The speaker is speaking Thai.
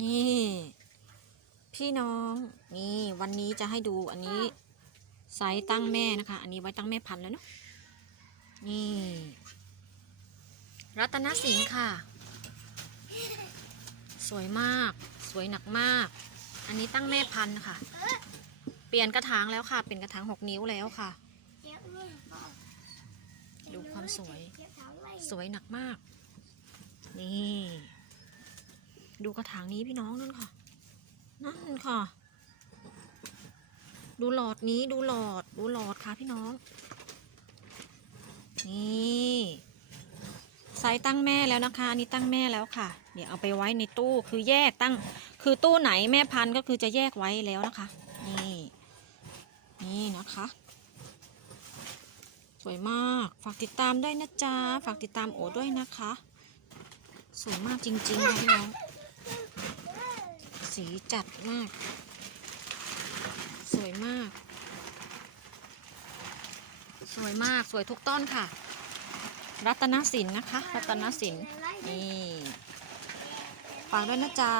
นี่ พี่น้อง นี่วันนี้จะให้ดูอันนี้ไซส์ตั้งแม่นะคะ อันนี้ไว้ตั้งแม่พันแล้วเนาะ นี่ รัตนสินค่ะ สวยมาก สวยหนักมาก อันนี้ตั้งแม่พันค่ะ เปลี่ยนกระถางแล้วค่ะ เป็นกระถางหกนิ้วแล้วค่ะ ดูความสวย สวยหนักมาก นี่ ดูกระถางนี้พี่น้องนั่นค่ะ นั่นค่ะ ดูหลอดนี้ดูหลอด ดูหลอดค่ะพี่น้อง นี่ไซส์ตั้งแม่แล้วนะคะ อันนี้ตั้งแม่แล้วค่ะ เดี๋ยวเอาไปไว้ในตู้คือแยกตั้ง คือตู้ไหนแม่พันธุ์ก็คือจะแยกไว้แล้วนะคะ นี่ นี่นะคะ สวยมาก ฝากติดตามด้วยนะจ๊ะ ฝากติดตามโอด้วยนะคะ สวยมากจริงๆนะพี่น้อง สีจัดมาก สวยมาก สวยมากสวยทุกต้นค่ะ รัตนสินนะคะ รัตนสินนี่ฝากด้วยนะจ๊ะ